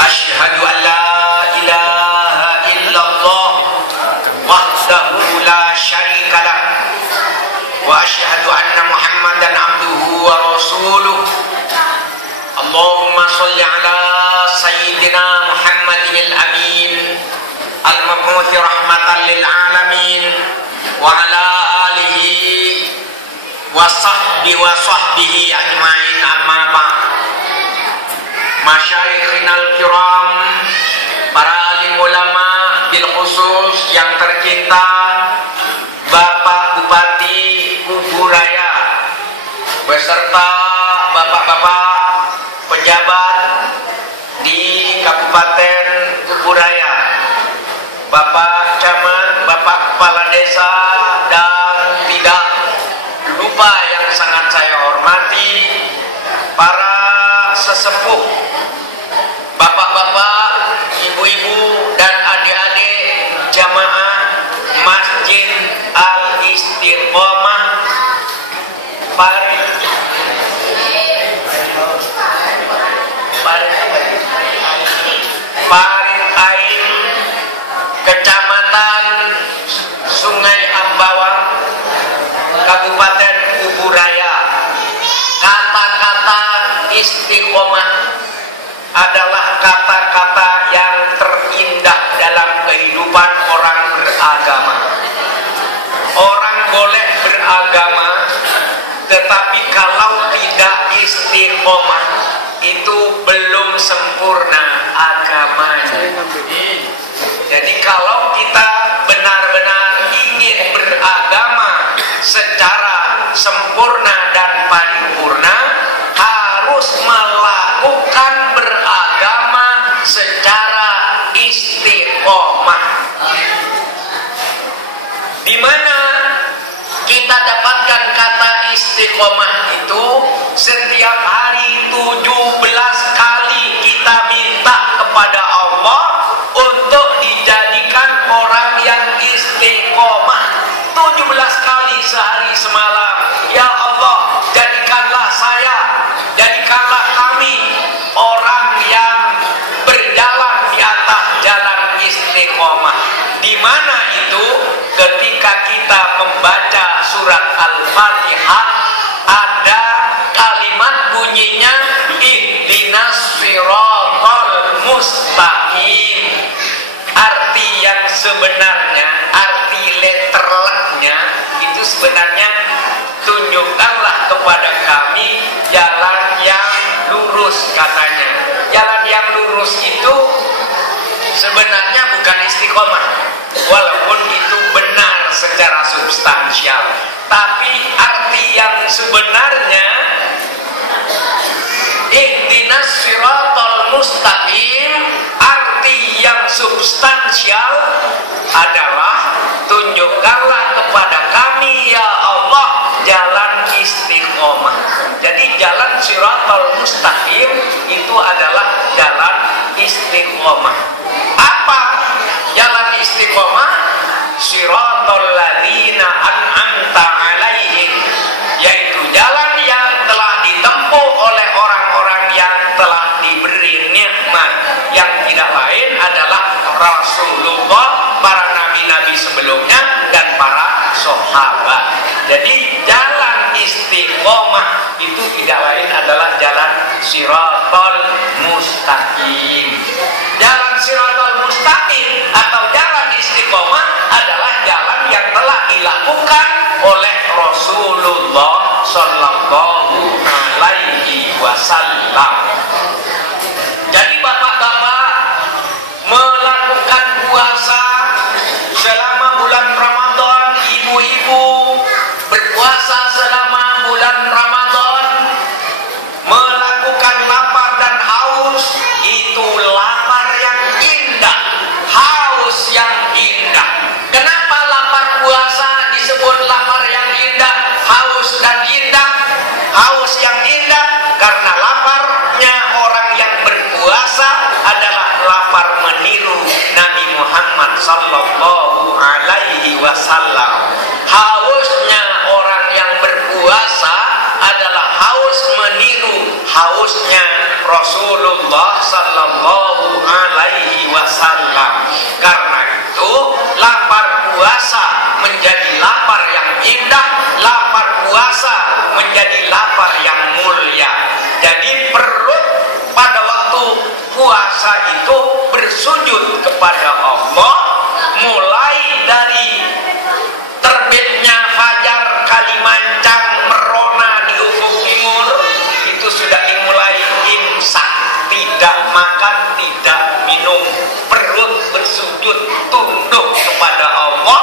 Asyhadu an la ilaha illallah wahdahu la syarikalah wa asyhadu anna Muhammadan abduhu wa rasuluh. Allahumma sholli ala sayyidina Muhammadin al-amin al-mab'uthi rahmatan lil alamin wa ala alihi wa sahbihi ajmain, amma ba'd. Masyayikhinal kiram, para alim ulama bil khusus yang tercinta, Bapak Bupati Kuburaya beserta bapak-bapak pejabat di Kabupaten Kuburaya, Bapak Camat, Bapak Kepala Desa, dan tidak lupa yang sangat saya hormati para sesepuh, bapak-bapak, ibu-ibu, dan adik-adik jamaah Masjid Al-Istiqomah Parit Ain, Kecamatan Sungai Ambawang, Kabupaten Kuburaya. Kata-kata istiqomah adalah kata-kata yang terindah dalam kehidupan orang beragama. Orang boleh beragama, tetapi kalau tidak istiqomah itu belum sempurna agamanya. Jadi kalau kita benar-benar ingin beragama secara sempurna dan paripurna, harus melakukan beragama secara istiqomah. Di mana kita dapatkan kata istiqomah itu? Setiap hari 17 kali kita minta kepada Allah untuk dijadikan orang yang istiqomah. 17 kali sehari semalam. Ya Allah, jadikanlah saya, jadikanlah kami orang yang berjalan di atas jalan istiqomah. Di mana itu? Ketika kita membaca surat Al-Fatihah, ada kalimat bunyinya ihdinas siratal mustaqim. Arti yang sebenarnya, arti letternya itu sebenarnya tunjukkanlah kepada kami jalan yang lurus, katanya. Jalan yang lurus itu sebenarnya bukan istiqomah, walaupun itu benar secara substansial, tapi arti yang sebenarnya ihdinas siratal mustaqim, arti yang substansial adalah tunjukkanlah kepada kami ya Allah jalan istiqomah. Jadi jalan siratal mustaqim itu adalah jalan istiqomah. Apa jalan istiqomah? Siratal ladzina an'amta alaihim, yaitu jalan yang telah ditempuh oleh orang-orang yang telah diberi nikmat, yang tidak lain adalah Rasulullah, para nabi-nabi sebelumnya, dan para sahabat. Jadi jalan istiqomah itu tidak lain adalah jalan siratal mustaqim. Jalan siratal mustaqim atau jalan istiqomah adalah jalan yang telah dilakukan oleh Rasulullah Sallallahu Alaihi Wasallam. Jadi bapak-bapak melakukan puasa selama bulan Ramadan, ibu-ibu berpuasa selama bulan Ramadan, melakukan lapar dan haus, itu lapar yang indah, haus yang indah. Kenapa lapar puasa disebut lapar yang indah, haus dan indah? Haus yang indah karena laparnya orang yang berpuasa adalah lapar meniru Nabi Muhammad Sallallahu Alaihi Wasallam. Hausnya orang yang berpuasa adalah haus meniru hausnya Rasulullah sallallahu alaihi wasallam. Karena itu lapar puasa menjadi lapar yang indah, lapar puasa menjadi lapar yang mulia. Jadi perut pada waktu puasa itu bersujud kepada Allah, mulai dari terbitnya fajar Kalimancang merona di ufuk timur, itu sudah dimulai imsak, tidak makan, tidak minum, perut bersujud tunduk kepada Allah,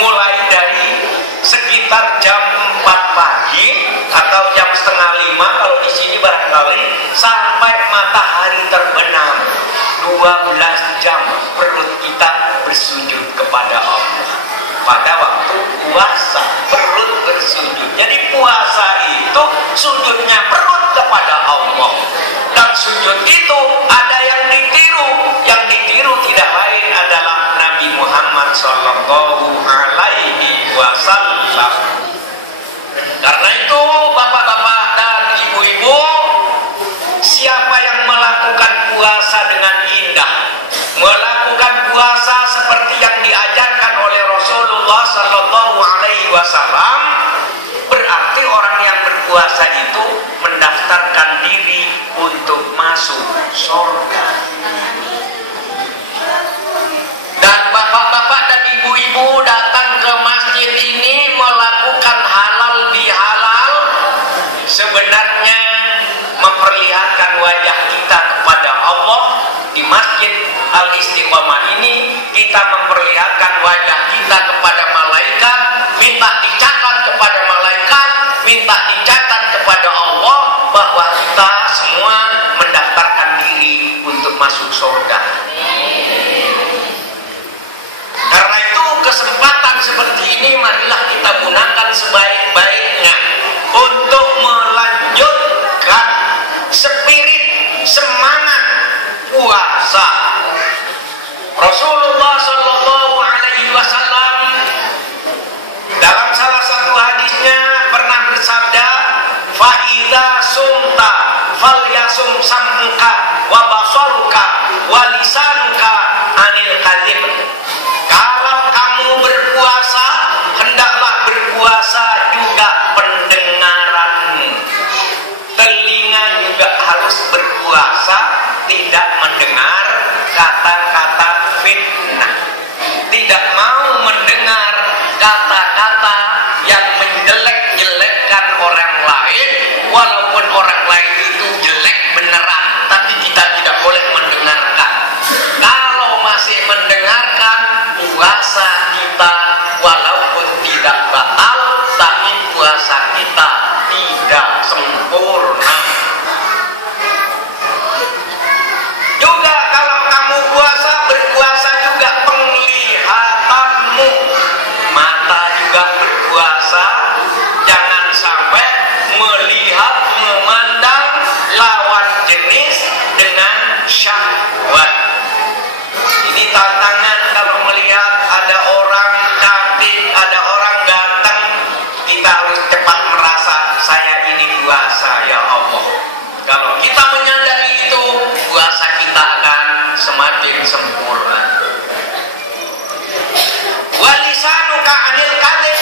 mulai dari sekitar jam 4 pagi atau jam setengah 5 kalau di sini barangkali, sampai matahari terbenam. 12 jam perut kita bersujud kepada Allah. Pada waktu puasa perut bersujud. Jadi puasa itu sujudnya perut kepada Allah. Dan sujud itu ada yang ditiru. Yang ditiru tidak lain adalah Nabi Muhammad sallallahu alaihi wasallam. Karena itu bapak-bapak dan ibu-ibu, siapa yang melakukan puasa dengan indah, melakukan puasa seperti yang diajarkan oleh Rasulullah sallallahu alaihi wasallam, berarti orang yang berpuasa itu mendaftarkan diri untuk masuk surga. Dan bapak-bapak dan ibu-ibu datang ke masjid ini melakukan halal bihalal, sebenarnya memperlihatkan wajah kita kepada Allah. Di Masjid Al-Istiqomah ini kita memperlihatkan wajah kita kepada malaikat, minta dicatat kepada malaikat, minta dicatat kepada Allah bahwa kita semua mendaftarkan diri untuk masuk surga. Karena itu kesempatan seperti ini marilah kita gunakan sebaik-baiknya untuk melanjutkan spirit semangat puasa. Rasulullah sallallahu alaihi wasallam dalam salah satu hadisnya pernah bersabda, "Fa idza sumta falyasum sam'uka wa basaruka wa lisanuka anil kadzib." Kalau kamu berpuasa, hendaklah berpuasa juga pendengaranmu. Telinga juga harus berpuasa, tidak mendengar kata-kata fitnah, tidak mau mendengar kata-kata yang menjelek-jelekkan orang lain, walaupun orang lain itu jelek beneran, tapi kita tidak boleh mendengarkan. Kalau masih mendengarkan, puasa kita walaupun tidak batal, tapi puasa kita tidak sempurna. Juga kalau kamu puasa, berpuasa juga penglihatanmu. Mata juga berpuasa, jangan sampai melihat, memandang lawan jenis dengan syahwat. Ini tantangan kalau melihat ada orang cantik, ada orang ganteng, kita harus cepat merasa saya ini puasa, ya Allah. Kalau kita menyadari itu, puasa kita akan semakin sempurna. Walisanuka anil kadzib.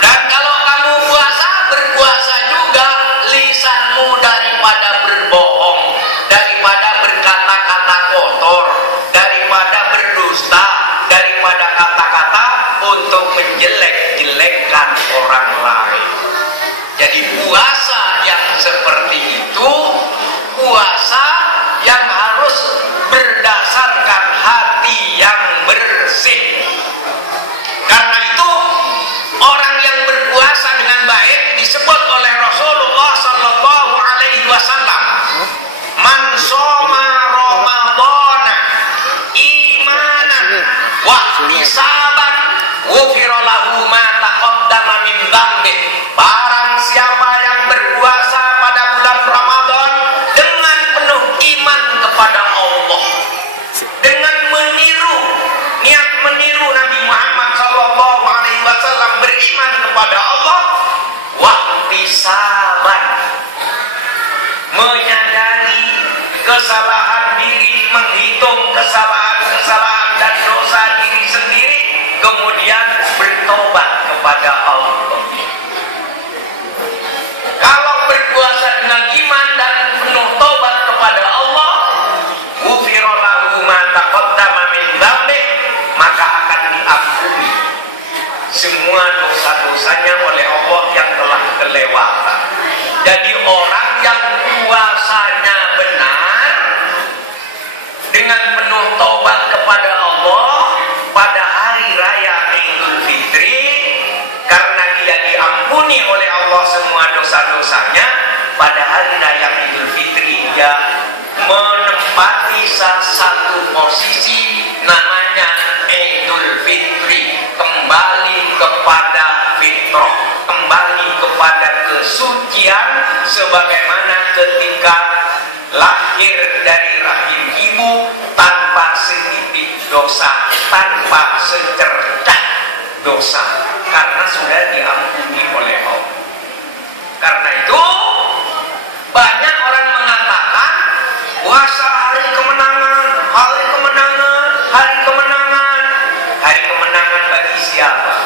Dan kalau kamu puasa, berpuasa juga lisanmu daripada berbohong, daripada berkata-kata kotor, daripada berdusta, daripada kata-kata untuk menjelek-jelekkan orang lain. Jadi puasa yang seperti itu, puasa yang harus berdasarkan hati yang bersih. Karena itu orang yang berpuasa dengan baik disebut oleh Rasulullah sallallahu alaihi wasallam, "Man shoma Ramadhana imanan wa ihtisaban ghufira lahu ma taqaddama min dzambi." Barang siapa yang berpuasa pada bulan Ramadan kesalahan diri, menghitung kesalahan-kesalahan dan dosa diri sendiri, kemudian bertobat kepada Allah. Kalau berpuasa dengan iman dan penuh tobat kepada Allah, ghufira lahu ma taqaddama min dzambih, maka akan diampuni semua dosa-dosanya oleh Allah yang telah kelewatan. Jadi orang yang puasanya benar dengan penuh taubat kepada Allah pada hari raya Idul Fitri, karena dia diampuni oleh Allah semua dosa-dosanya, pada hari raya Idul Fitri dia menempati satu posisi namanya Idul Fitri, kembali kepada fitrah, kembali kepada kesucian sebagaimana ketika lahir dari rahim ibu tanpa setitik dosa, tanpa secercah dosa, karena sudah diampuni oleh Allah. Karena itu banyak orang mengatakan puasa hari kemenangan, hari kemenangan, hari kemenangan. Hari kemenangan bagi siapa?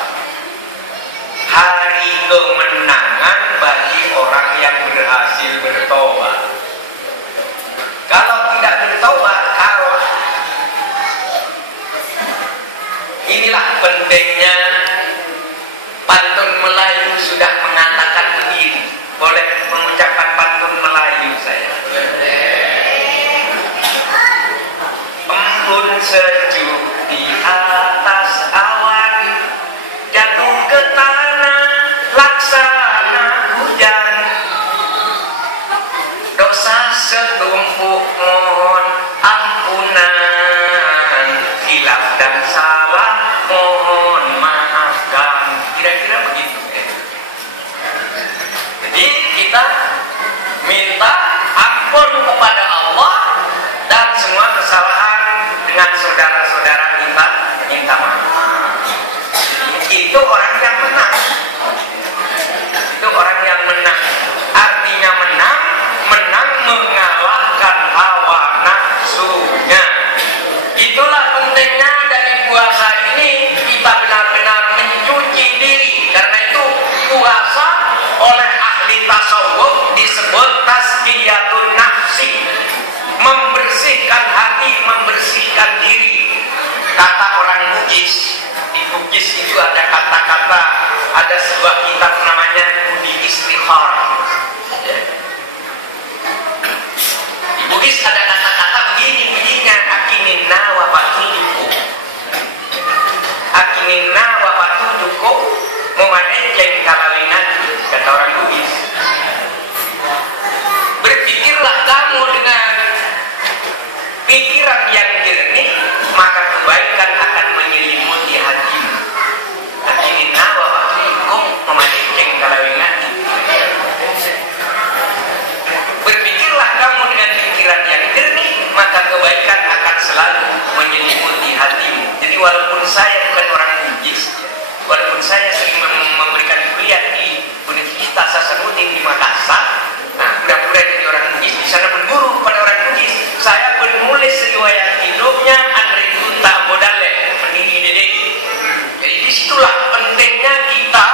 Hari kemenangan bagi orang yang berhasil bertobat. Kalau tidak bertobat, kalah. Inilah pentingnya pantun Melayu sudah mengatakan begini. Boleh mengucapkan pantun Melayu saya? Embun sejuk di atas awan, jatuh ke tanah laksana hujan. Dosa setumpuk mohon ampunan, hilaf dan salah mohon maafkan. Kira-kira begitu. Jadi kita minta ampun kepada Allah dan semua kesalahan dengan saudara-saudara kita minta maaf. Itu orang yang menang. Itu orang yang menang. Artinya menang mengalahkan hawa nafsunya. Itulah pentingnya dari puasa ini, kita benar-benar mencuci diri. Karena itu puasa oleh ahli tasawuf disebut tazkiyatun nafsi, membersihkan hati, membersihkan diri. Kata orang Bugis, di Bugis itu ada kata-kata, ada sebuah kitab namanya Budi Istikharah. Di Bugis ada kata-kata begini bunyinya, akinina wa patuduku, akinina wa patuduku memanejeng kalalingan. Kata orang Bugis, berpikirlah kamu dengan pikiran yang jernih, maka kebaikan akan menyelimuti hatimu. Akinina wa patuduku memanejeng kalalingan. Berpikirlah kamu dengan pikiran yang jernih, maka kebaikan akan selalu menyelimuti hatimu. Jadi walaupun saya bukan orang Bugis, walaupun saya sering memberikan kuliah di Universitas Hasanuddin di Makassar, nah pura-pura jadi orang Bugis, di sana berguru pada orang Bugis. Saya menulis riwayat hidupnya Andri Tunta Bodale, pendiri DDI. Jadi disitulah pentingnya kita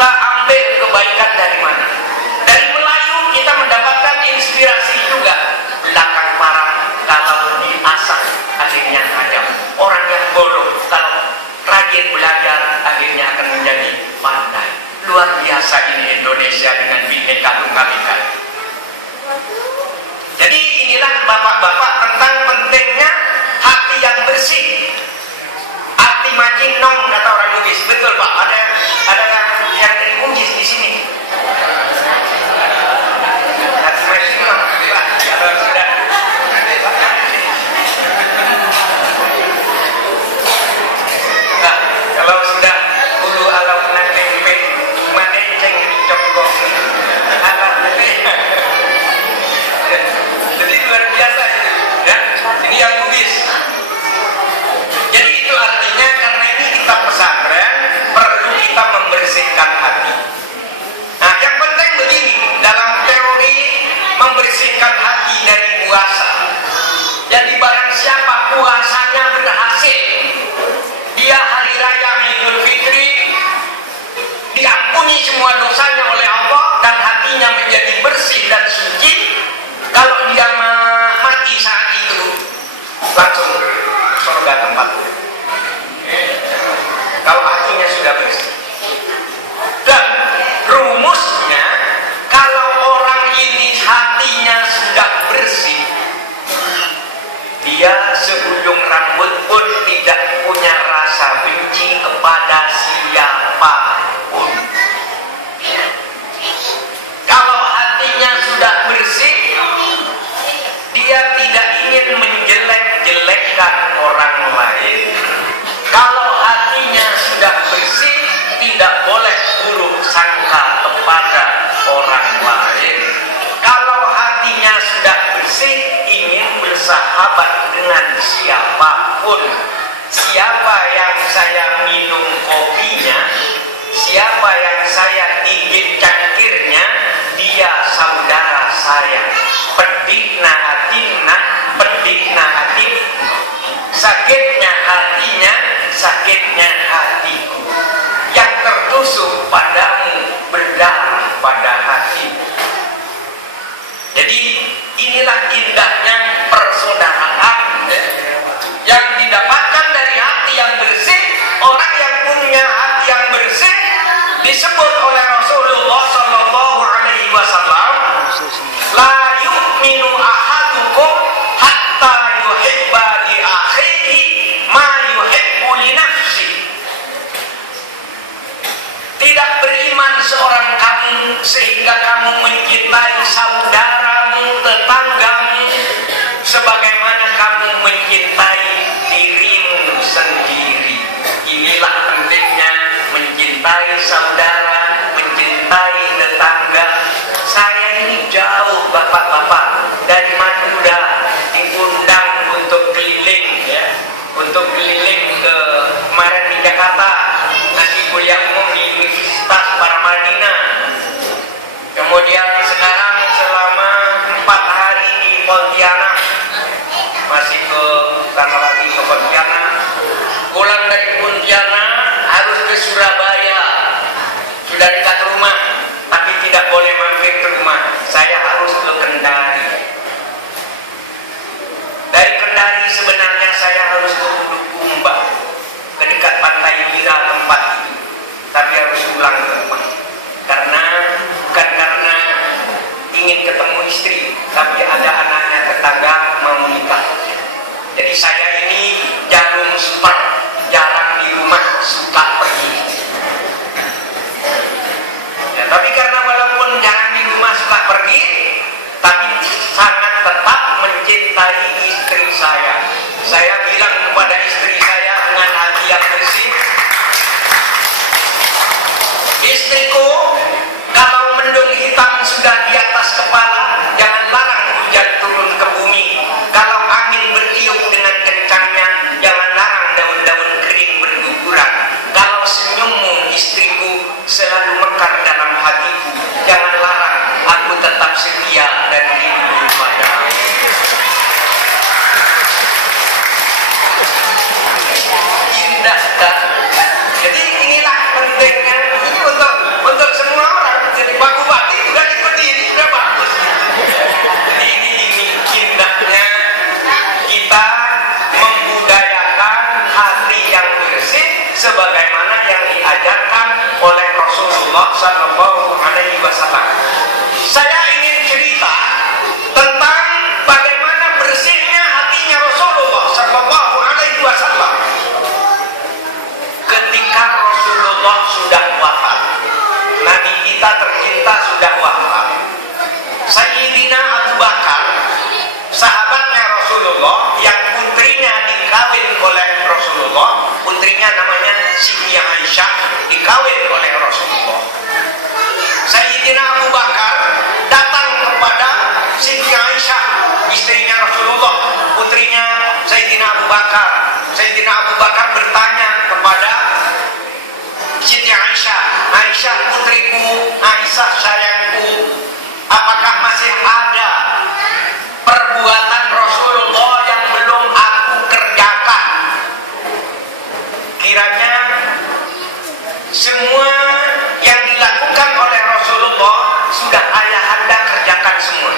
ambil kebaikan dari mana? Dari Melayu kita mendapatkan inspirasi juga. Belakang parang kalau diasah akhirnya ada. Orang yang bodoh kalau rajin belajar akhirnya akan menjadi pandai. Luar biasa ini Indonesia dengan Bhinneka Tunggal Ika. Jadi inilah bapak-bapak tentang pentingnya hati yang bersih. Hati macinong kata orang Bugis. Betul Pak, ada yang dari Bugis di sini. Hati macinong. Kalau sudah kalau sudah bulu alam tempe maneceng dicokok alam tempe. Jadi luar biasa itu ya. Ini yang Bugis. Jadi itu artinya karena ini kita pesantren perlu kita membersihkan hati. Nah yang penting begini, langsung surga tempatnya. Kalau hatinya sudah bersih. Dan rumusnya, kalau orang ini hatinya sudah bersih, dia sebujung rambut pun tidak punya rasa benci kepada siapapun. Kalau hatinya sudah bersih, dia tidak ingin menjelek-jelekkan orang lain. Kalau hatinya sudah bersih, tidak boleh buruk sangka kepada orang lain. Kalau hatinya sudah bersih, ingin bersahabat dengan siapapun. Siapa yang saya minum kopinya, siapa yang saya gigit cangkirnya, dia saudara saya. Pedikna hatina, pedikna hatin. Sakitnya hatinya, sakitnya hatiku. Yang tertusuk padamu, berdarah pada hati. Jadi inilah indahnya persaudaraan yang didapatkan dari hati yang bersih. Orang yang punya hati yang bersih disebut oleh Rasulullah Sallallahu Alaihi Wasallam, la yu'minu ahadukum hatta yuhibba li akhihi ma yuhibbu li nafsi. Tidak beriman seorang kamu sehingga kamu mencintai saudaramu, tetanggamu sebagaimana kamu mencintai dirimu sendiri. Inilah pentingnya mencintai saudara, mencintai tetangga. Saya ini jauh bapak-bapak dari Madura diundang untuk keliling, ya, untuk keliling ke kemarin di Jakarta, ngasih kuliah umum di Universitas Paramadina. Kemudian sekarang selama 4 hari di Pontianak, masih ke sana lagi ke Pontianak. Pulang dari Pontianak harus ke Surabaya, sudah dekat rumah, tapi tidak boleh mampir ke rumah. Saya harus ke Kendari. Dari Kendari sebenarnya saya harus ke Bulukumba, ke dekat Pantai Mira tempat itu, tapi harus pulang ke rumah. Karena bukan karena ingin ketemu istri, tapi ada anaknya tetangga mau menikah. Jadi saya ini jarum super, jarang di rumah, suka pergi. Ya, tapi karena walaupun jarang di rumah suka pergi, tapi sangat tetap mencintai istri saya. Saya bilang kepada istri saya dengan hati yang bersih, istriku, kalau mendung hitam sudah di atas kepala, jangan larang hujan turun ke bumi. Kalau angin bertiup dengan kencangnya, jangan larang daun-daun kering berguguran. Kalau senyummu istriku selalu mekar dalam hatiku, jangan larang aku tetap setia dan rindu padamu. Indah kan? Jadi inilah pentingnya. Ini untuk semua orang. Jadi Pak Bupati juga ikuti ini sudah bagus. Jadi ini indahnya kita membudayakan hati yang bersih sebagaimana yang diajarkan oleh Rasulullah Sallallahu Alaihi Wasallam. Saya ingin cerita tentang bagaimana bersihnya hatinya Rasulullah Sallallahu Alaihi Wasallam. Ketika Rasulullah sudah wafat, Nabi kita tercinta sudah wafat, Sayyidina Abu Bakar, sahabatnya Rasulullah, yang putrinya dikawin oleh Rasulullah, putrinya namanya Siti Aisyah, dikawin oleh Rasulullah. Sayyidina Abu Bakar datang kepada Siti Aisyah, istrinya Rasulullah, putrinya Sayyidina Abu Bakar. Sayyidina Abu Bakar bertanya kepada Siti Aisyah, Aisyah putriku, Aisyah sayangku, apakah masih ada perbuatan Rasulullah yang belum aku kerjakan? Kiranya semua yang dilakukan oleh Rasulullah sudah ayahanda kerjakan semua.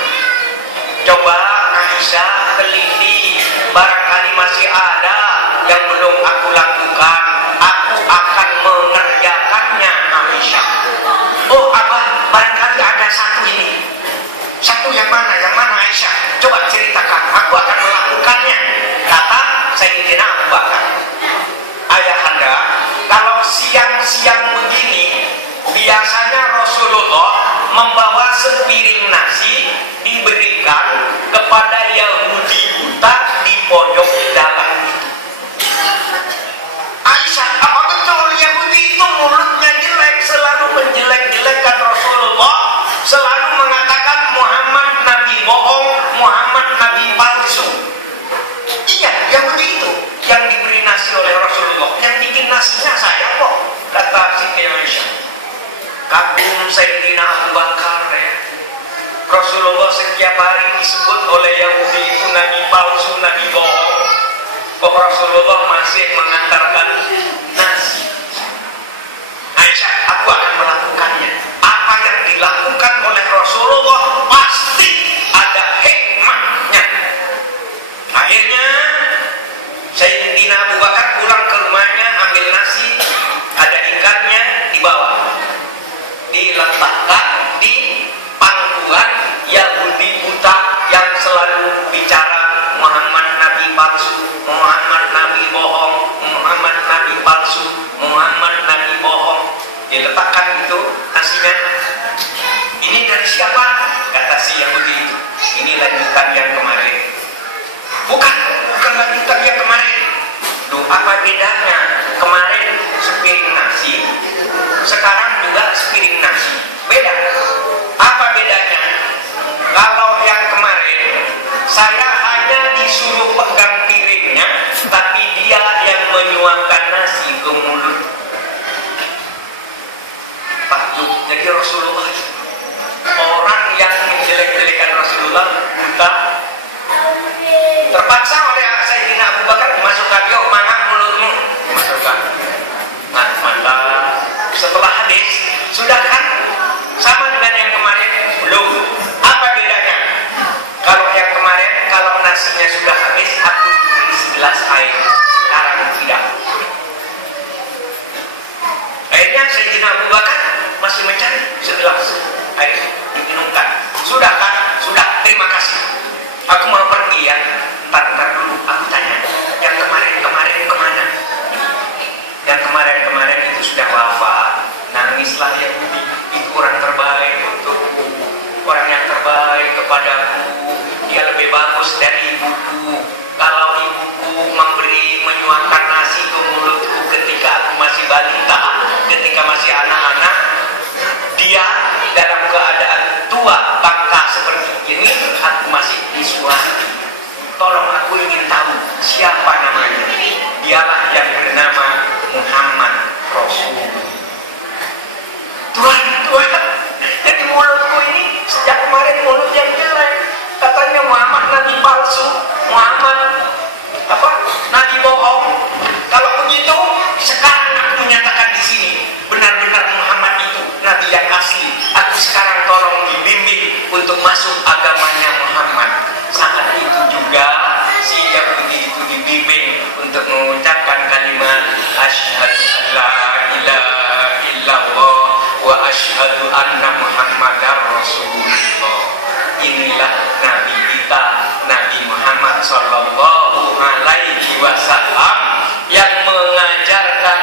Coba Aisyah teliti barangkali masih ada yang belum aku lakukan, aku akan mengerjakannya, Aisyah. Oh Abah, barangkali ada satu ini. Satu yang mana Aisyah? Coba ceritakan, aku akan melakukannya, kata Sayyidina Abu Bakar. Ayahanda, kalau siang-siang begini, biasanya Rasulullah membawa sepiring nasi diberikan kepada Yahudi buta di pojok jalan itu. Aisyah, apa betul Yahudi itu mulutnya jelek, selalu menjelek-jelekkan Rasulullah, selalu mengatakan Muhammad Nabi bohong, Muhammad Nabi palsu? Iya, Yahudi itu yang diberi nasi oleh Rasulullah, yang bikin nasinya saya kok, kata Siti Aisyah. Kagum Sayyidina Abu Bakar ya. Rasulullah setiap hari disebut oleh Yahudi itu Nabi palsu, Nabi bohong, kok Rasulullah masih mengantarkan nasi. Aisyah, aku akan melakukannya. Apa yang dilakukan oleh Rasulullah pasti ada hikmahnya. Akhirnya Sayyidina Abu Bakar pulang ke rumahnya, ambil nasi, ada ikannya, dibawa, diletakkan di pangkuan Yahudi buta yang selalu bicara Muhammad Nabi palsu, Muhammad Nabi bohong, Muhammad Nabi palsu, Muhammad Nabi bohong. Diletakkan itu nasinya. Ini dari siapa? Kata si Yahudi itu. Ini lanjutan yang kemarin. Bukan lanjutan yang kemarin. Loh, apa bedanya? Kemarin sepiring nasi, sekarang juga sepiring nasi. Beda. Apa bedanya? Kalau yang kemarin saya hanya disuruh pegang piringnya, tapi dia yang menyuapkan nasi ke mulut. Jadi Rasulullah, orang yang menjelek-jelekan Rasulullah buta, terpaksa oleh Sayyidina Abu Bakar dimasukkan, yuk mana mulutmu, dimasukkan. Mantap. Setelah hadis, sudah kan sama dengan yang kemarin? Belum. Apa bedanya? Kalau yang kemarin, kalau nasinya sudah habis, aku diberi segelas air. Sekarang tidak. Akhirnya Sayyidina Abu Bakar masih mencari segelas air diminumkan. Sudah kan? Sudah, terima kasih. Aku mau pergi ya. Ntar dulu, aku tanya. Yang kemarin kemana? Yang kemarin itu sudah wafat. Nangislah Yahudi. Itu orang terbaik untukku, orang yang terbaik kepadaku. Dia lebih bagus dari ibuku. Kalau ibuku menyuapkan nasi ke mulutku ketika aku masih balita, ketika masih anak-anak, dia dalam keadaan tua bangka seperti ini, aku masih disuapi. Tolong, aku ingin tahu siapa namanya. Dialah yang bernama Muhammad Rasul. Tuhan, jadi mulutku ini sejak kemarin mulut yang jelek. Katanya Muhammad Nabi palsu, Muhammad Nabi bohong. Kalau begitu, sekarang aku menyatakan di sini, benar-benar Muhammad itu Nabi yang asli. Aku sekarang tolong dibimbing untuk masuk agamanya Muhammad. Saat itu juga si Yahudi itu dibimbing untuk mengucapkan kalimat asyhadu alla ilaha illallah wa asyhadu anna Muhammadar Rasulullah. Inilah Nabi kita, Nabi Muhammad sallallahu alaihi wasallam, yang mengajarkan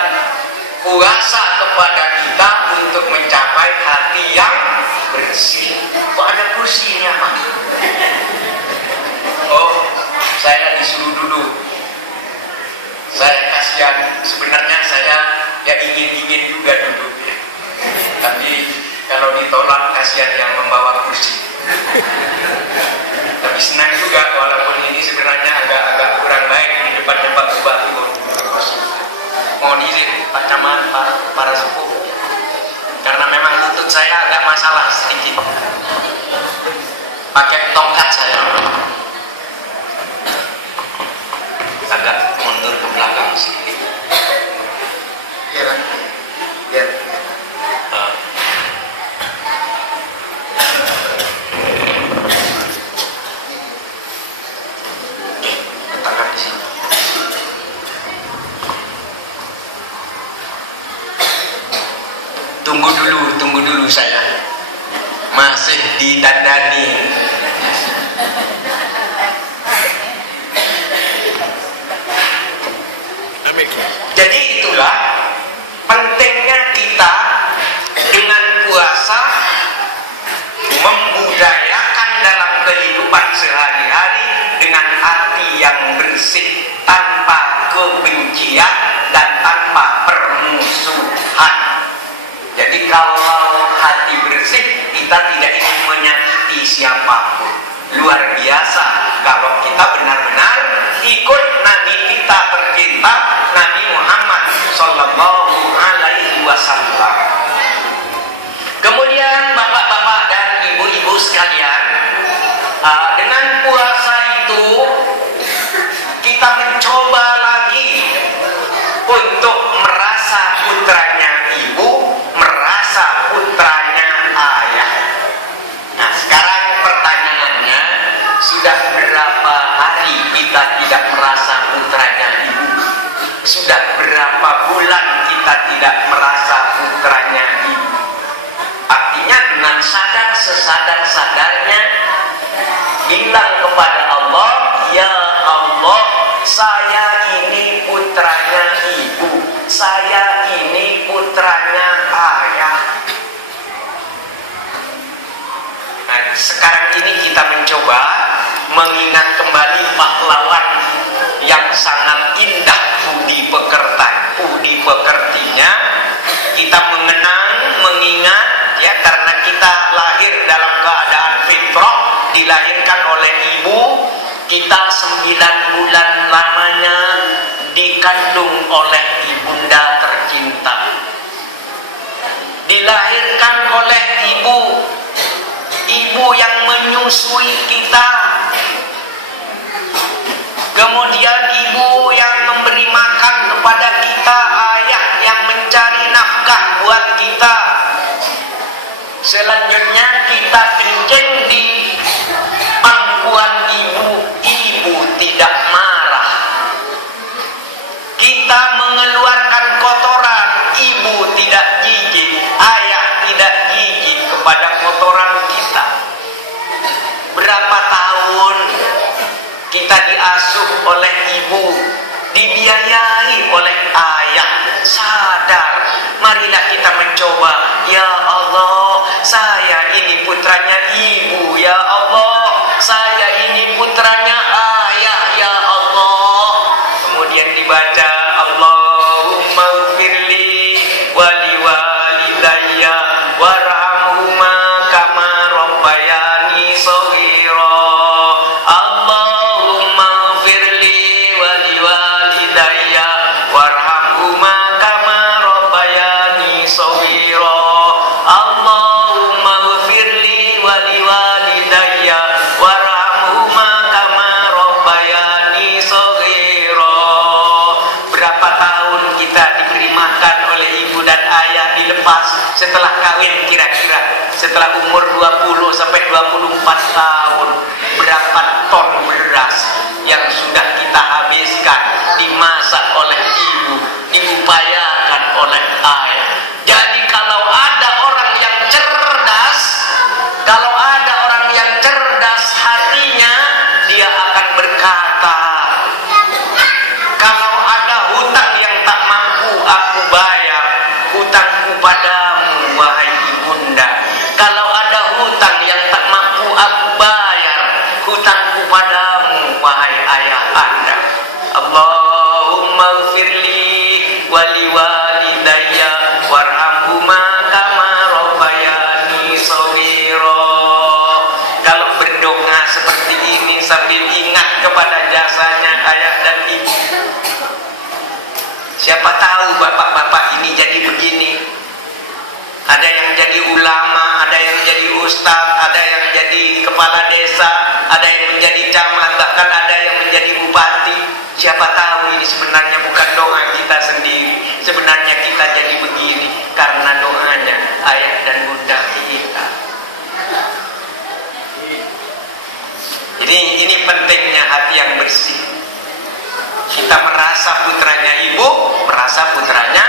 puasa kepada kita untuk mencapai hati yang bersih. Kok ada kursinya, Pak? Oh, saya disuruh dulu. Saya kasihan. Sebenarnya saya ya ingin juga duduk. Tapi kalau ditolak, kasihan yang membawa kursi. Tapi senang juga, walaupun ini sebenarnya agak kurang baik di depan-depan kubah. Mohon izin Pak Camat, para sepuh, karena memang lutut saya agak masalah sedikit. Pakai tongkat saya agak mundur ke belakang sedikit. Iya kan? Iya. Letakkan didandani. Jadi itulah pentingnya kita dengan puasa membudayakan dalam kehidupan sehari-hari dengan hati yang bersih, tanpa kebencian dan tanpa permusuhan. Jadi kalau hati bersih, kita tidak ingin menyakiti siapapun. Luar biasa kalau kita benar-benar ikut Nabi kita tercinta, Nabi Muhammad Sallallahu Alaihi Wasallam. Kemudian bapak-bapak dan ibu-ibu sekalian, dengan puasa itu kita mencoba lagi untuk merasa putranya ibu, merasa putranya ayah. Nah, sekarang pertanyaannya, sudah berapa hari kita tidak merasa putranya ibu? Sudah berapa bulan kita tidak merasa putranya ibu? Artinya dengan sadar sesadar-sadarnya bilang kepada Allah, ya Allah, saya ini putranya ibu, saya ini putranya ayah. Nah, sekarang ini kita mencoba mengingat kembali pahlawan yang sangat indah budi pekertinya. Kita mengenang, mengingat, ya, karena kita lahir dalam keadaan fitrah, dilahirkan oleh ibu. Kita 9 bulan lamanya dikandung oleh ibunda tercinta, dilahirkan oleh ibu yang menyusui kita, kemudian ibu yang memberi makan kepada kita, ayah yang mencari nafkah buat kita. Selanjutnya kita kencing di pangkuan ibu tidak marah. Kita mengeluarkan kotoran, ibu tidak jijik, ayah tidak jijik kepada kotoran kita. Berapa tahun kita diasuh oleh ibu, dibiayai oleh ayah. Sadar, marilah kita mencoba, ya Allah, saya ini putranya ibu, ya Allah, saya ini putranya ayah, ya Allah. Kemudian dibaca, Allahumma ghfirli wali walidayya warhamhuma kama rabbayani shaghira. Allahumma ghfirli wali walidayya warhamhuma kama rabbayani shaghira. Allahumma ghfirli wali walidayya warhamhuma kama rabbayani shaghira. Berapa tahun kita diberi makan oleh ibu dan ayah, dilepas setelah kawin, kira-kira setelah umur 20 sampai 24 tahun, berapa ton beras yang sudah kita habiskan, dimasak oleh ibu, diupayakan oleh ayah. Jadi kalau ada orang yang cerdas, kalau ada orang yang cerdas hatinya, dia akan berkata, kalau ada hutang yang tak mampu aku bayar, hutangku padamu wahai ibunda. Kalau ada hutang yang tak mampu aku bayar, hutangku padamu wahai ayah anda. Allahumma ghfirli wali walidayya warhamhuma kama rabbayani shaghira. Kalau berdoa seperti ini sambil ingat kepada jasanya ayah dan ibu, siapa tahu bapak-bapak ini jadi begini. Ada yang jadi ulama, ada yang jadi ustadz, ada yang jadi kepala desa, ada yang menjadi camat, bahkan ada yang menjadi bupati. Siapa tahu ini sebenarnya bukan doa kita sendiri, sebenarnya kita jadi begini karena doanya ayah dan bunda kita. Ini pentingnya hati yang bersih. Kita merasa putranya ibu, merasa putranya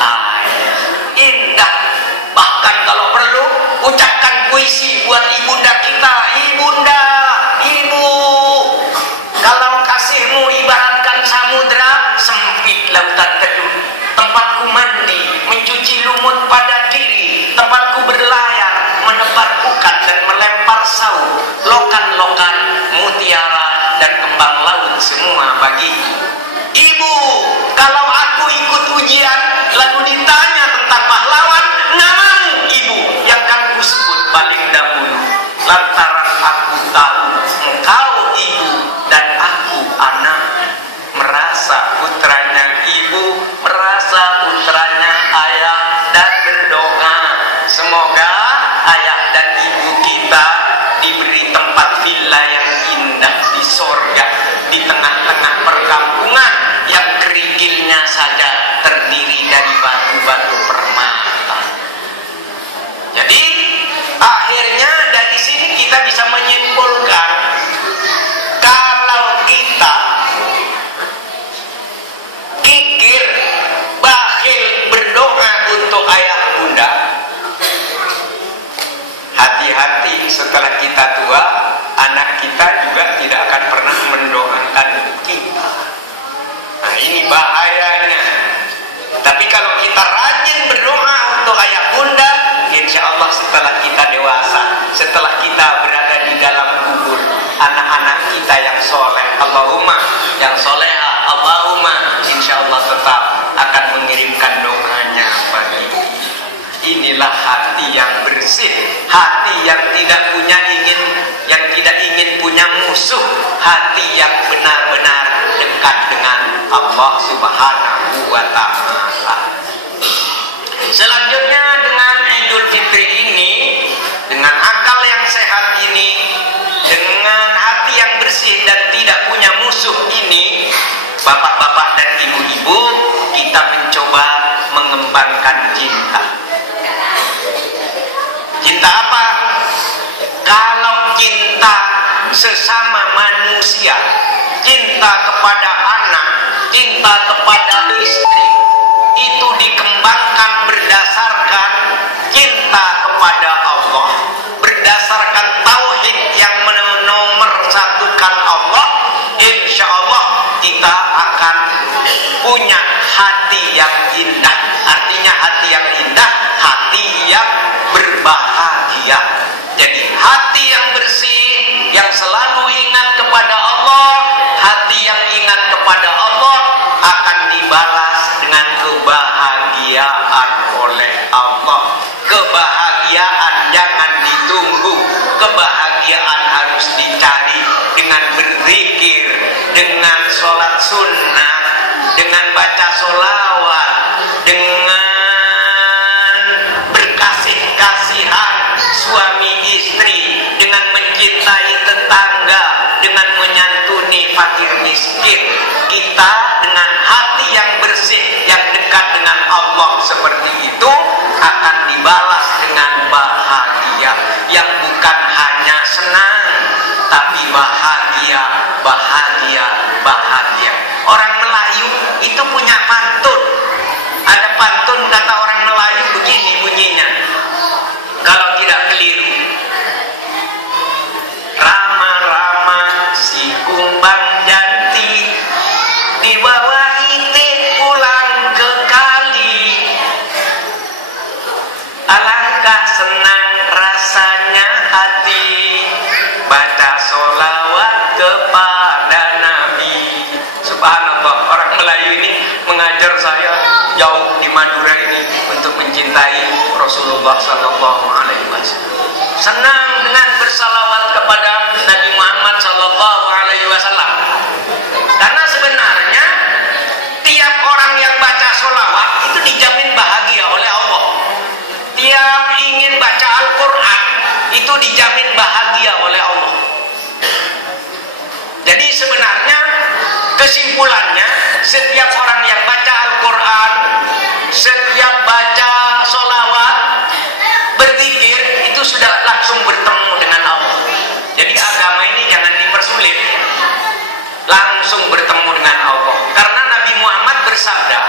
ayah. Indah. Bahkan kalau perlu ucapkan puisi puisi buat ibunda kita. Ibunda, ibu, kalau kasihmu ibaratkan samudra, sempit lautan teduh. Tempatku mandi, mencuci lumut pada diri. Tempatku berlayar, menebar bukat dan melempar saut. Lokan-lokan, mutiara dan kembang laut semua bagiku. Ibu, kalau aku ikut ujian lalu ditanya tentang pahlawan, namamu ibu yang akan kusebut paling dahulu. Lantaran aku tahu engkau ibu dan aku anak. Merasa putranya ibu, merasa putranya ayah, dan berdoa semoga ayah dan ibu kita diberi tempat villa yang indah di sorga, di tengah-tengah perkampungan yang kerikilnya saja terdiri dari batu-batu permata. Jadi akhirnya dari sini kita bisa menyimpulkan, kalau kita kikir, bakhil berdoa untuk ayah bunda, hati-hati setelah kita tua, anak kita juga tidak akan pernah mendoakan kita. Nah, ini bahayanya. Tapi kalau kita rajin berdoa untuk ayah bunda, insya Allah setelah kita dewasa, setelah kita berada di dalam kubur, anak-anak kita yang soleh, Allahumma, yang soleha, Allahumma, insya Allah tetap akan mengirimkan doanya bagi kita. Inilah hati yang bersih, hati yang tidak ingin punya musuh, hati yang benar-benar dekat dengan Allah Subhanahu wa ta'ala. Selanjutnya dengan Idul Fitri ini, dengan akal yang sehat ini, dengan hati yang bersih dan tidak punya musuh ini, bapak-bapak dan ibu-ibu, kita mencoba mengembangkan cinta. Cinta apa? Kalau cinta sesama manusia, cinta kepada anak, cinta kepada istri, itu dikembangkan berdasarkan cinta kepada Allah, berdasarkan tauhid yang menomorsatukan Allah, insya Allah kita akan punya hati yang indah. Artinya hati yang indah, hati yang berbahagia. Jadi hati yang bersih, yang selalu ingat kepada Allah, hati yang ingat kepada Allah akan dibalas dengan kebahagiaan oleh Allah. Kebahagiaan jangan ditunggu, kebahagiaan harus dicari dengan berzikir, dengan sholat sunnah, dengan baca sholawat, dengan berkasih-kasihan suami istri, dengan mencintai tetangga, dengan menyantuni fakir miskin. Kita dengan hati yang bersih, yang dekat dengan Allah seperti itu akan dibalas dengan bahagia, yang bukan hanya senang tapi bahagia, bahagia, bahagia. Orang Melayu itu punya pantun. Ada pantun kata orang Melayu begini bunyinya, kalau tidak keliru: Rama-rama si kumbang janti, dibawa ite pulang ke kali. Alangkah senang rasanya hati, baca sholawat kepada Nabi. Subhanallah, orang Melayu ini mengajar saya jauh di Madura ini untuk mencintai Rasulullah Sallallahu Alaihi Wasallam. Senang dengan bersalawat kepada Nabi Muhammad Sallallahu Alaihi Wasallam. Karena sebenarnya tiap orang yang baca sholawat itu dijamin bahagia oleh Allah. Tiap ingin baca Al-Quran itu dijamin bahagia oleh Allah. Jadi sebenarnya kesimpulannya, setiap orang yang baca Al-Quran, setiap baca sholawat, berzikir, itu sudah langsung bertemu dengan Allah. Jadi agama ini jangan dipersulit, langsung bertemu dengan Allah. Karena Nabi Muhammad bersabda,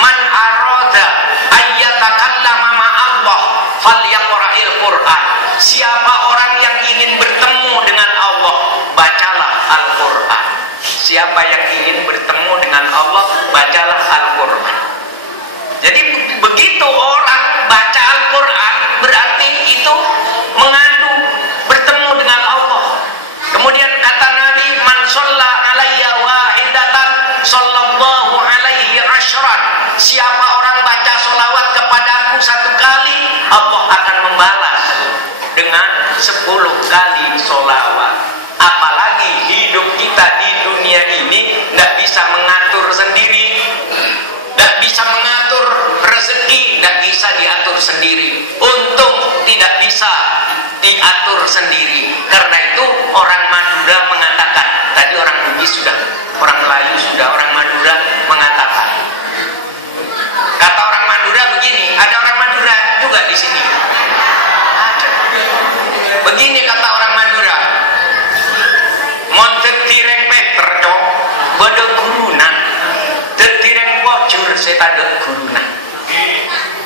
man arada ayyatakallama ma'allah falyaqra'il Qur'an. Siapa orang yang ingin bertemu dengan Allah, bacalah Al-Qur'an. Siapa yang ingin bertemu dengan Allah, bacalah Al-Qur'an. Jadi begitu orang baca Al-Qur'an, berarti itu mengadu bertemu dengan Allah. Kemudian kata Nabi, man shalla alayya wahidatan sallallahu alaihi asyran. Siapa orang baca sholawat kepadaku satu kali, Allah akan membalas dengan 10 kali sholawat. Apalagi hidup kita di dunia ini tidak bisa mengatur sendiri, tidak bisa mengatur rezeki, tidak bisa diatur sendiri. Untung tidak bisa diatur sendiri. Karena itu orang Madura mengatakan, tadi orang Bugis sudah, orang Melayu sudah, orang Madura mengatakan. Kata orang Madura begini, ada orang Madura juga di sini. Ada. Begini kata orang Madura, mon tetireng peter dong, beda gurunan, tetireng wajur setadek gurunan.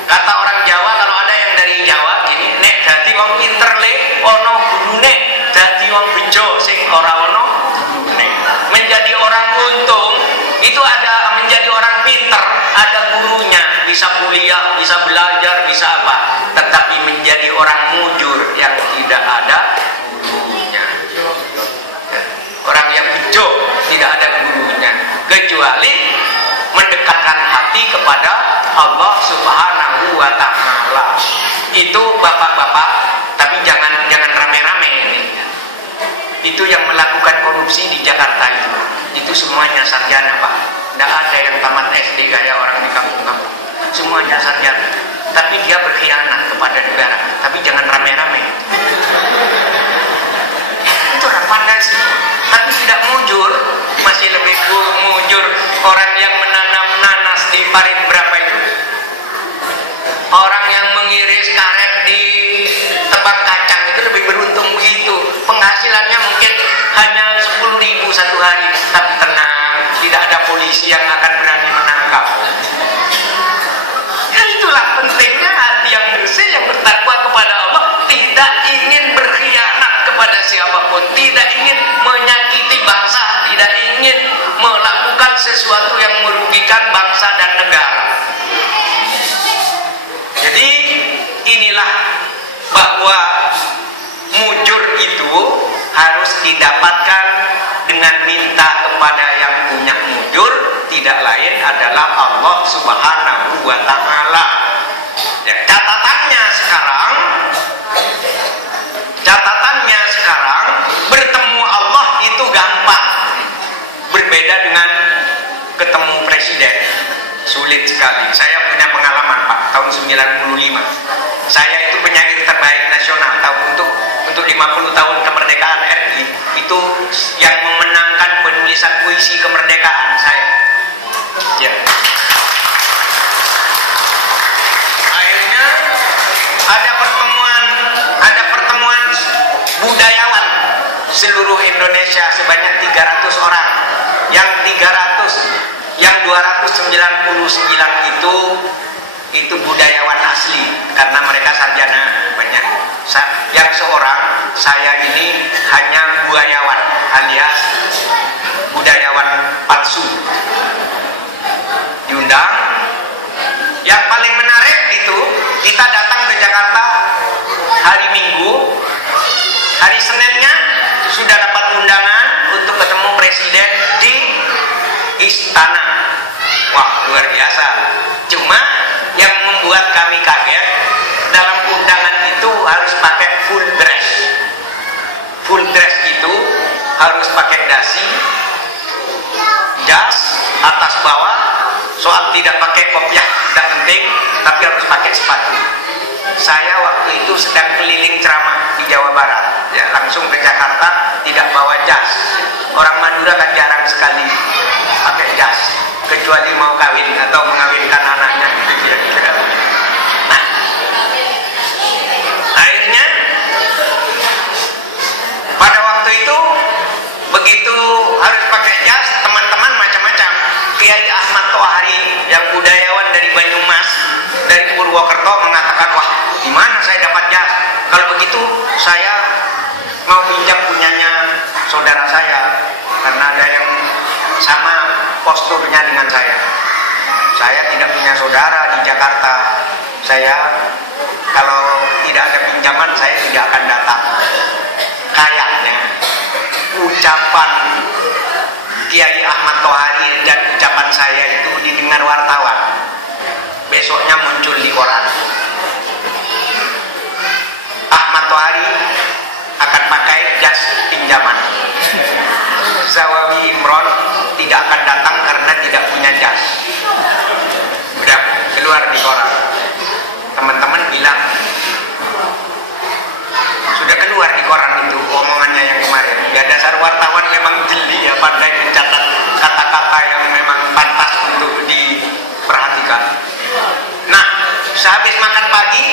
Kata orang Jawa, kalau ada yang dari Jawa gini, nek dadi wong pinter le ono gurune, dadi wong bejo sing ora ono gurune. Menjadi orang untung itu ada, menjadi orang pinter ada gurunya, bisa kuliah, bisa belajar, bisa apa. Tetapi menjadi orang mujur yang tidak ada gurunya. Orang yang bejo tidak ada gurunya, kecuali mendekatkan hati kepada Allah Subhanahu wa ta'ala. Itu bapak-bapak, tapi jangan rame-rame ini. Itu yang melakukan korupsi di Jakarta itu semuanya sarjana, Pak. Tidak ada yang tamat SD kayak orang di kampung-kampung. Semuanya sarjana. Tapi dia berkhianat kepada negara. Tapi jangan rame-rame. Itu orang pandai semua. Tapi tidak mujur. Masih lebih mujur orang yang menanam nanas di parit berapa itu? Orang yang mengiris karet di tebak kacang itu lebih beruntung begitu. Penghasilannya mungkin hanya 10.000 satu hari. Tapi tenang, tidak ada polisi yang akan berani menangkap. Ya itulah pentingnya hati yang bersih, yang bertakwa kepada Allah, tidak ingin berkhianat kepada siapapun, tidak ingin menyakiti bangsa, tidak ingin melakukan sesuatu yang merugikan bangsa dan negara. Jadi inilah bahwa mujur itu harus didapatkan dengan minta kepada yang punya mujur, tidak lain adalah Allah Subhanahu wa ta'ala. Ya, catatannya sekarang bertemu Allah itu gampang, berbeda dengan ketemu presiden, sulit sekali. Saya punya pengalaman, Pak, tahun 95. Saya itu penyair terbaik nasional untuk 50 tahun kemerdekaan RI. Itu yang memenangkan penulisan puisi kemerdekaan saya. Ya. Akhirnya ada pertemuan budayawan seluruh Indonesia sebanyak 300 orang. Yang 299 itu budayawan asli karena mereka sarjana banyak. Yang seorang, saya ini hanya buayawan alias budayawan palsu. Diundang. Yang paling menarik itu kita datang ke Jakarta hari Minggu, hari Seninnya sudah dapat undangan untuk ketemu presiden di istana. Wah, luar biasa. Cuma yang membuat kami kaget, dalam undangan itu harus pakai full dress. Full dress itu harus pakai dasi, jas, atas bawah. Soal tidak pakai kopiah tidak penting, tapi harus pakai sepatu. Saya waktu itu sedang keliling ceramah di Jawa Barat, ya, langsung ke Jakarta, tidak bawa jas. Orang Madura kan jarang sekali pakai jas, kecuali mau kawin atau mengawinkan anaknya, gitu kira-kira. Nah, akhirnya pada waktu itu begitu harus pakai jas, teman-teman macam-macam. Kiai Ahmad Tohari yang budayawan dari Banyumas, dari Purwokerto mengatakan, wah gimana saya dapat jas? Kalau begitu saya mau pinjam punyanya saudara saya, karena ada yang sama posturnya dengan saya. Saya tidak punya saudara di Jakarta. Saya kalau tidak ada pinjaman saya tidak akan datang. Kayaknya ucapan Kiai Ahmad Tohari dan ucapan saya itu didengar wartawan. Besoknya muncul di koran. Ahmad Tohari akan pakai jas pinjaman. Zawawi Imron tidak akan datang karena tidak punya jas. Udah keluar di koran. Teman-teman bilang, sudah keluar di koran itu omongannya yang kemarin. Ya dasar wartawan memang jeli ya, pandai mencatat kata-kata yang memang pantas untuk diperhatikan. Nah, sehabis makan pagi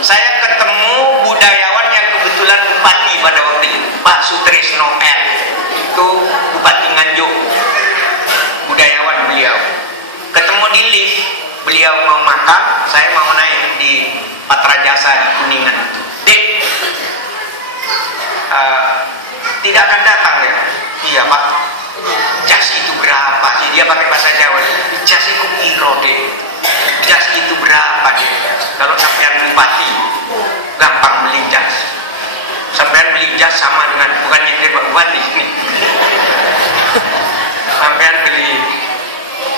saya ketemu budayawan yang kebetulan bupati pada waktu itu, Pak Sutrisno L. Itu Bupati Nganjuk, budayawan beliau. Ketemu di lift, beliau mau makan, saya mau naik di Patrajasa di Kuningan. Dek, tidak akan datang ya? Iya Pak. Jas itu berapa sih? Dia pakai bahasa Jawa. Jas itu piro dek? Jas itu berapa dek? Kalau sampean bupati, gampang beli jas. Sampean beli jas sama dengan, bukan nyindir Pak Bupati ini. Sampean beli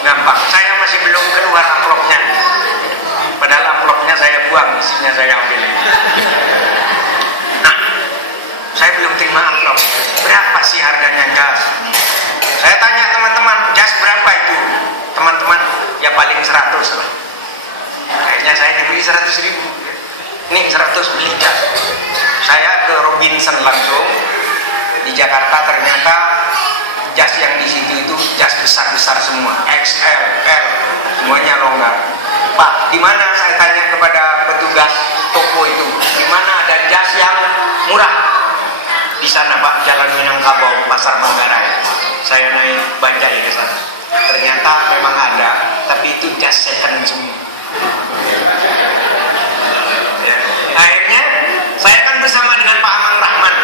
gampang. Saya masih belum keluar amplopnya. Padahal amplopnya saya buang, isinya saya ambil. Nah, saya belum terima amplop. Berapa sih harganya jas? Saya tanya teman-teman, jas berapa itu? Teman-teman, ya paling 100 lah. Kayaknya saya dibeli 100.000. Ini 100 beli jas. Saya ke Robinson langsung di Jakarta, ternyata jas yang di situ itu jas besar-besar semua, XL, L, semuanya longgar. Pak, di mana saya tanya kepada petugas toko itu, di mana ada jas yang murah? Di sana Pak, Jalan Minangkabau, Pasar Manggarai. Saya naik bajai ke sana. Ternyata memang ada, tapi itu jas second semua. Ya. Akhirnya saya kan bersama dengan Pak Amang Rahman.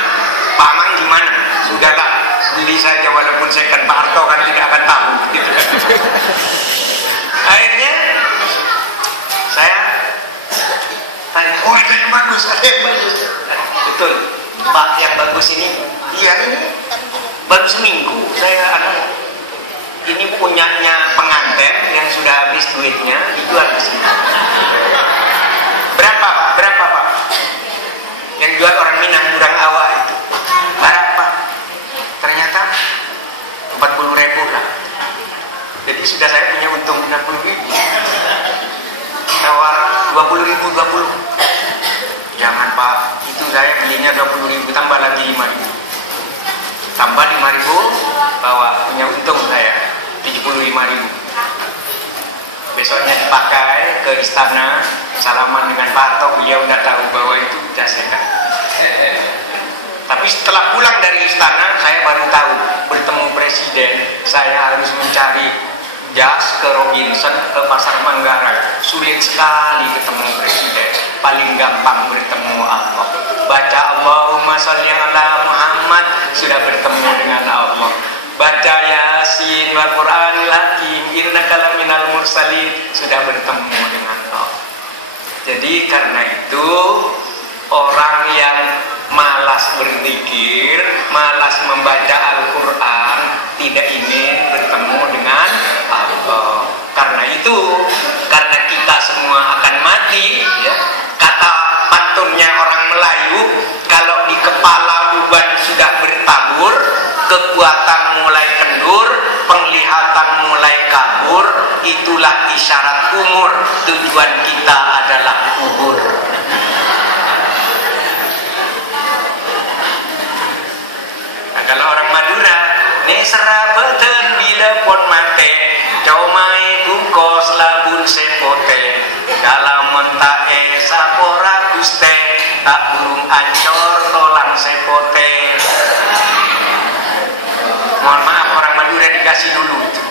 Pak Amang gimana? Sudahlah, beli saja walaupun second. Pak Harto kan tidak akan tahu. Gitu kan. Akhirnya saya tanya, oh ada yang bagus, ada yang bagus. Betul, Pak yang bagus ini, iya ini baru seminggu saya ini punyanya pengantin yang sudah habis duitnya, dijual di sini. Berapa Pak? Berapa Pak? Yang jual orang Minang, Durang Awak itu. Berapa? Ternyata 40.000 lah. Jadi sudah saya punya untung 60.000. Tawar 20.000, 20. Jangan Pak, itu saya belinya 20.000, tambah lagi 5.000. Tambah 5.000, bawa punya untung saya 75.000. Besoknya dipakai ke istana, salaman dengan Pak Harto, beliau udah tahu bahwa itu udah sehat. Tapi setelah pulang dari istana, saya baru tahu bertemu presiden, saya harus mencari jas ke Robinson, ke Pasar Manggarai. Sulit sekali ketemu presiden. Paling gampang bertemu Allah. Baca Allahumma sholli ala Muhammad, sudah bertemu dengan Allah. Baca Yasin wal Qur'anil Hakim, innaka laminal mursalin, sudah bertemu dengan Allah. Jadi karena itu orang yang malas berzikir, malas membaca Al-Quran, tidak ingin bertemu dengan Allah. Karena itu, karena kita semua akan mati, ya, kata pantunnya orang Melayu, kalau di kepala uban sudah bertabur, kekuatan mulai kendur, penglihatan mulai kabur, itulah isyarat umur. Tujuan kita adalah kubur. Kalau orang Madura, nesra beten bila pon mate, comai bungkos labun sepote, dalam montae sapora guste, tak burung ancor tolang sepote. Mohon maaf orang Madura dikasih dulu itu.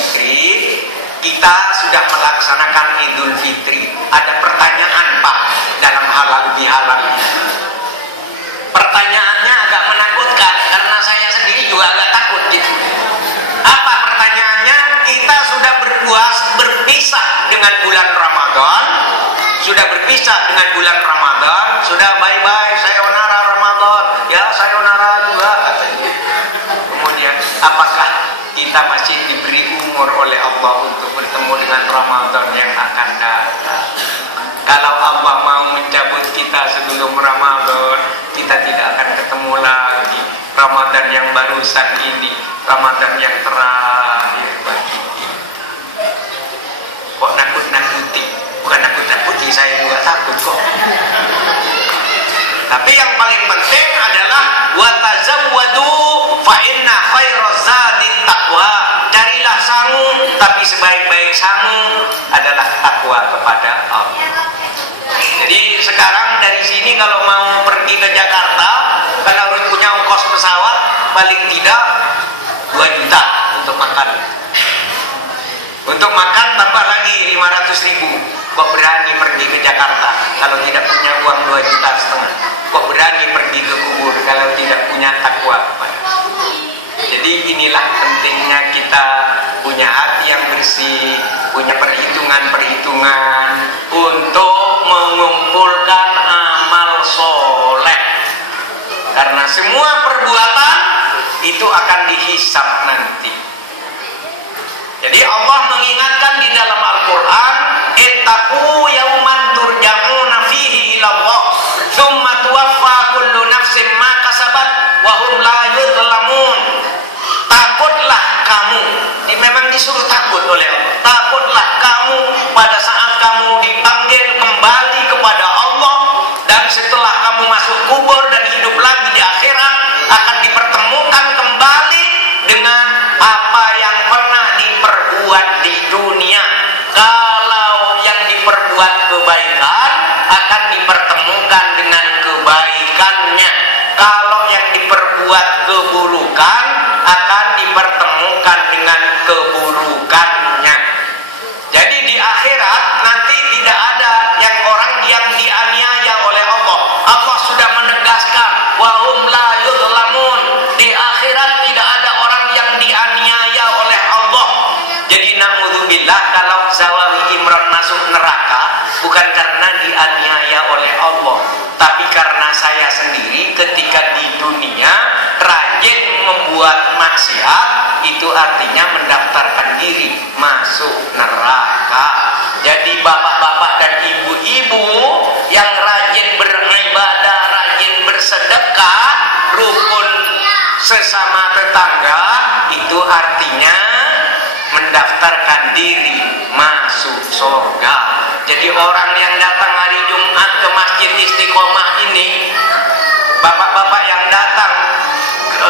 Fitri, kita sudah melaksanakan Idul Fitri. Ada pertanyaan Pak dalam halal bihalal. Pertanyaannya agak menakutkan karena saya sendiri juga agak takut gitu. Apa pertanyaannya? Kita sudah berpisah dengan bulan Ramadan, sudah berpisah dengan bulan Ramadan, sudah bye-bye, sayonara Ramadan, ya sayonara juga katanya. Kemudian apakah kita masih diberi umur oleh Allah untuk bertemu dengan Ramadan yang akan datang? Kalau Allah mau mencabut kita sebelum Ramadan, kita tidak akan ketemu lagi. Ramadan yang barusan ini, Ramadan yang terakhir bagi kita. Kok nakut-nakuti? Bukan nakut-nakuti, saya juga takut kok. Tapi yang paling penting adalah wa tazawwadu fa inna khairaz zadit taqwa. Carilah sangu, tapi sebaik-baik sangu adalah takwa kepada Allah. Jadi sekarang dari sini kalau mau pergi ke Jakarta, kalau harus punya ongkos pesawat paling tidak 2 juta untuk makan. Untuk makan tambah lagi 500.000. Kok berani pergi ke Jakarta kalau tidak punya uang 2,5 juta? Kok berani pergi ke kubur kalau tidak punya takwa kepada Allah? Jadi inilah pentingnya kita punya hati yang bersih, punya perhitungan-perhitungan untuk mengumpulkan amal soleh. Karena semua perbuatan itu akan dihisab nanti. Jadi Allah mengingatkan di dalam Al-Quran, ittaqu yauman turja'una fihi ila Allah, tsumma tuwaffa kullu nafsin ma kasabat wa hum la yuzlamun. Takutlah kamu, memang disuruh takut oleh Allah. Takutlah kamu pada saat kamu dipanggil kembali kepada Allah, dan setelah kamu masuk kubur dan hidup lagi di akhirat, akan dipertemukan kembali dengan apa yang pernah diperbuat di dunia. Kalau yang diperbuat kebaikan, akan dipertemukan dengan kebaikannya. Kalau yang diperbuat keburukan, akan dipertemukan dengan keburukannya. Jadi di akhirat nanti tidak ada yang orang yang dianiaya oleh Allah. Allah sudah menegaskan wa hum la yuzlamun. Di akhirat tidak ada orang yang dianiaya oleh Allah. Jadi naudzubillah kalau Zawawi Imran masuk neraka bukan karena dianiaya oleh Allah, tapi karena saya sendiri ketika di dunia rajin membuat maksiat, itu artinya mendaftarkan diri masuk neraka. Jadi bapak-bapak dan ibu-ibu yang rajin beribadah, rajin bersedekah, rukun sesama tetangga, itu artinya mendaftarkan diri masuk surga. Jadi orang yang datang hari Jumat ke Masjid Istiqomah ini, bapak-bapak yang datang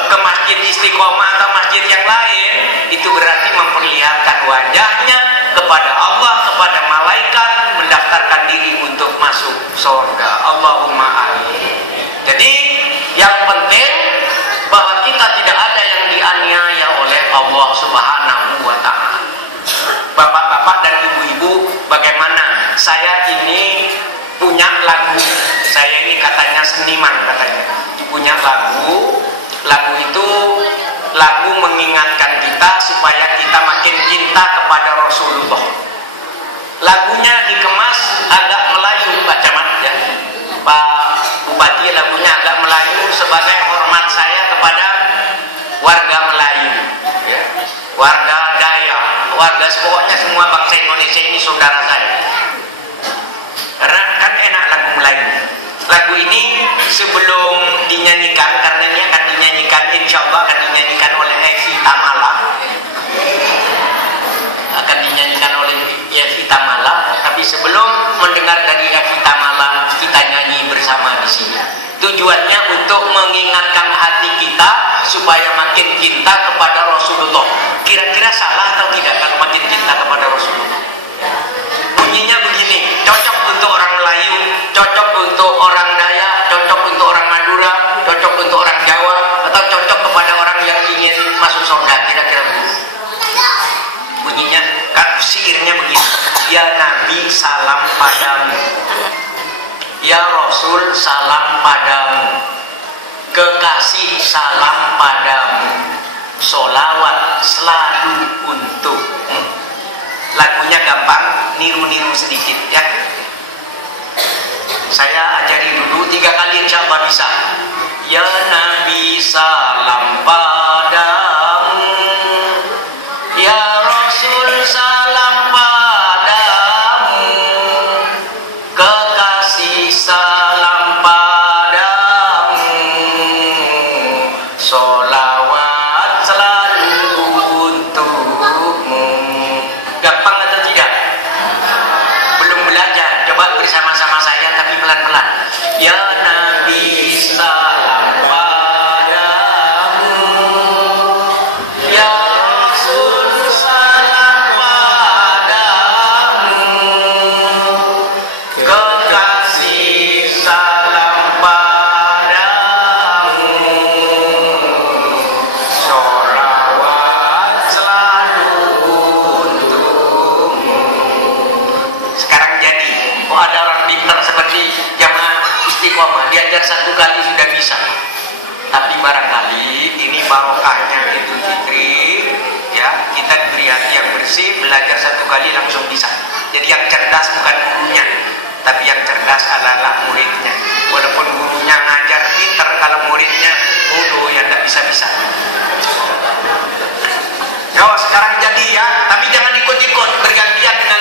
ke Masjid Istiqomah atau masjid yang lain, itu berarti memperlihatkan wajahnya kepada Allah, kepada malaikat, mendaftarkan diri untuk masuk surga. Allahumma amin. Jadi yang penting bahwa kita tidak ada yang dianiaya oleh Allah Subhanahu wa ta'ala. Bapak-bapak dan ibu-ibu, bagaimana? Saya ini punya lagu. Saya ini katanya seniman, katanya punya lagu. Lagu itu lagu mengingatkan kita supaya kita makin cinta kepada Rasulullah. Lagunya dikemas agak Melayu, Pak Camat ya, Pak Bupati, lagunya agak Melayu sebagai hormat saya kepada warga Melayu ya, warga Dayak, warga pokoknya semua bangsa Indonesia ini saudara saya. Karena kan enak lagu Melayu. Lagu ini sebelum dinyanyikan, karena ini akan dinyanyikan, insya Allah akan dinyanyikan oleh Evi Tamala, akan dinyanyikan oleh Evi Tamala. Tapi sebelum mendengar dari Evi Tamala, kita nyanyi bersama di sini. Tujuannya untuk mengingatkan hati kita supaya makin cinta kepada Rasulullah. Kira-kira salah atau tidak kalau makin cinta kepada Rasulullah? Bunyinya begini, cocok untuk orang Melayu, cocok untuk orang Dayak, cocok untuk orang Madura, cocok untuk orang Jawa, atau cocok kepada orang yang ingin masuk surga. Kira-kira begitu. bunyinya, kan syairnya begini. Ya Nabi salam padamu, ya Rasul salam padamu, kekasih salam padamu, sholawat selalu untukmu. Lagunya gampang, niru-niru sedikit ya. Saya ajari dulu 3 kali insya Allah bisa. Ya Nabi salam padamu, ya Rasul salam padamu, kekasih salam padamu, sholawat selalu untukmu. Gampang atau tidak? Belum belajar, coba bersama-sama saya tapi pelan-pelan. Ya Nabi salam padamu, ya Rasul salam padamu, kekasih salam padamu, sholawat selalu untukmu. Sekarang jadi, ada orang pintar seperti jamaah istiqomah, diajar 1 kali sudah bisa. Tapi barangkali ini barokahnya Idul Fitri ya, kita diberi hati yang bersih, belajar 1 kali langsung bisa. Jadi yang cerdas bukan gurunya, tapi yang cerdas adalah muridnya. Walaupun gurunya ngajar pintar, kalau muridnya bodoh yang tidak bisa-bisa. Yo, sekarang jadi ya, tapi jangan ikut-ikut, bergantian dengan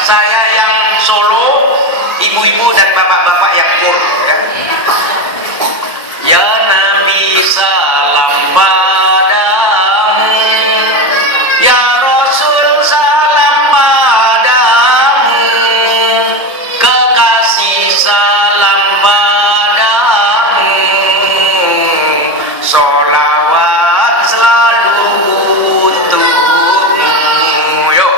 saya yang solo, ibu-ibu dan bapak-bapak yang pur ya. Ya Nabi salam padamu, ya Rasul salam padamu, kekasih salam padamu, sholawat selalu untukmu. Yuk.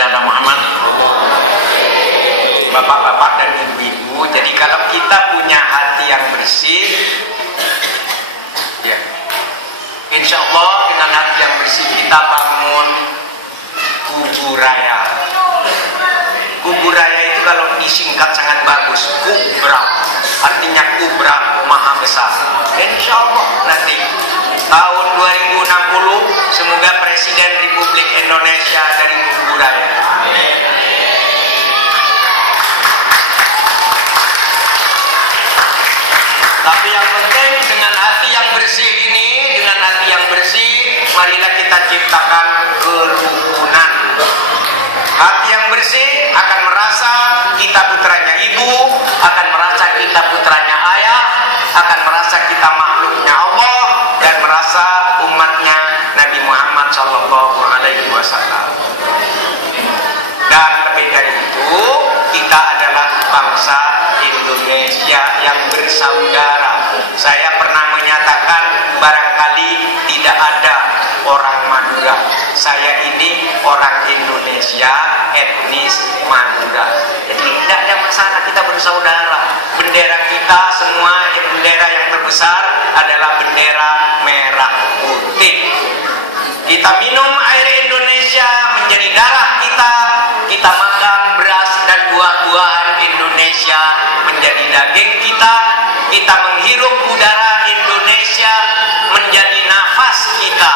sholli ala Muhammad. Bapak-bapak dan ibu-ibu, jadi kalau kita punya hati yang bersih, ya, insya Allah dengan hati yang bersih kita bangun kubur raya. Kubur raya itu kalau disingkat sangat bagus, kubra, artinya kubra, maha besar. Insya Allah nanti tahun 2060 semoga Presiden Republik Indonesia dari kubur raya. Tapi yang penting dengan hati yang bersih ini, dengan hati yang bersih, marilah kita ciptakan kerukunan. Hati yang bersih akan merasa kita putranya ibu, akan merasa kita putranya ayah, akan merasa kita makhluknya Allah, dan merasa umatnya Nabi Muhammad SAW. Dan lebih dari itu, kita adalah bangsa Indonesia yang bersaudara. Saya pernah menyatakan barangkali tidak ada orang Madura. Saya ini orang Indonesia etnis Madura. Jadi tidak ada masalah, kita bersaudara. Bendera kita semua, bendera yang terbesar adalah bendera merah putih. Kita minum air Indonesia menjadi darah kita. Kita makan beras dan buah-buahan Indonesia menjadi daging kita. Kita menghirup udara Indonesia menjadi nafas kita.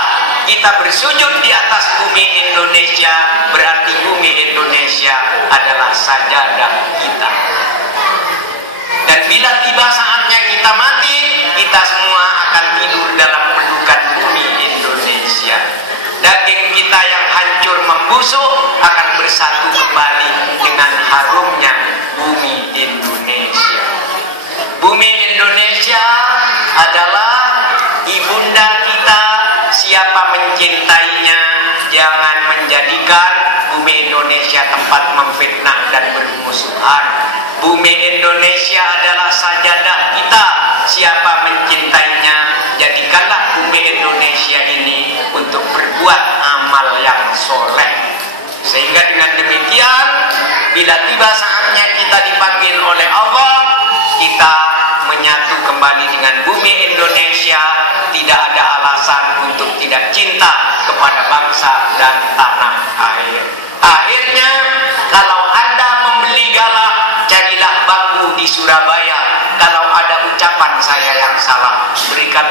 Kita bersujud di atas bumi Indonesia, berarti bumi Indonesia adalah sajadah kita. Dan bila tiba saatnya kita mati, kita semua akan tidur dalam pelukan bumi Indonesia. Daging kita yang hancur membusuk akan bersatu kembali dengan harumnya bumi Indonesia. Bumi Indonesia adalah ibunda kita. Siapa mencintainya, jangan menjadikan bumi Indonesia tempat memfitnah dan bermusuhan. Bumi Indonesia adalah sajadah kita. Siapa mencintainya, jadikanlah bumi Indonesia ini untuk berbuat amal yang soleh. Sehingga dengan demikian, bila tiba saatnya kita dipanggil oleh Allah, kita menyatu kembali dengan bumi Indonesia. Tidak ada alasan untuk tidak cinta kepada bangsa dan tanah air. Akhirnya, kalau Anda membeli galah, carilah bambu di Surabaya. Kalau ada ucapan saya yang salah, berikan